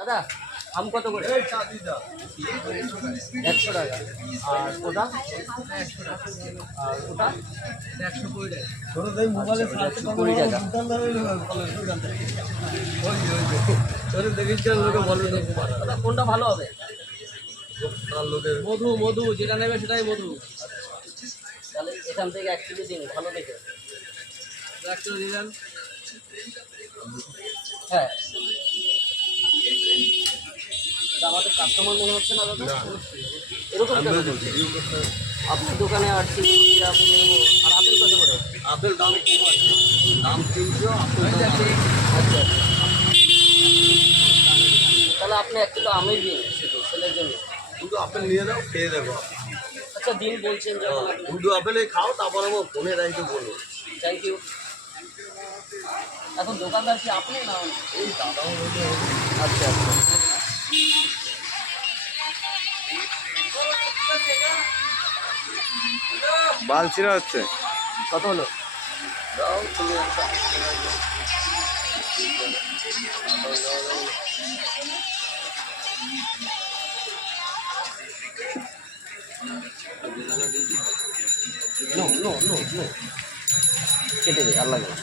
দাদা আম কত করে? 100 টাকা। আর ওটা? আর ওটা 120 টাকা। দাদা কোনটা ভালো হবে? মধু মধু যেটা নেবে সেটাই মধু। তাহলে এখান থেকে 1 কিলো দিন ভালো দেখে। 1 কিলো দিলেন। হ্যাঁ আমাদের কাস্টমার মনে হচ্ছে না দাদা? এরকম কেন বলছেন? আপনার দোকানে আসছি আপনি নেবো। আর আপেল কত করে? আপেল দাম কম আছে, দাম 300, আপেল দাম 800। আচ্ছা তাহলে আপনি 1 কিলো আমের দিন শুধু ছেলের জন্য। দুটো আপেল নিয়ে যাও, খেয়ে দেখো। আচ্ছা দিন বলছেন যখন আপনি। দুটো আপেলে খাও, তারপর আমার ফোনে রাইতে বলো। Thank you. এখন দোকানদার কি আপনি না? এই দাদাও হলে আচ্ছা আচ্ছা বালছিরা হচ্ছে কত হলো? দাও তুমি একটা। নো নো নো নো কেটে দে আর লাগে না।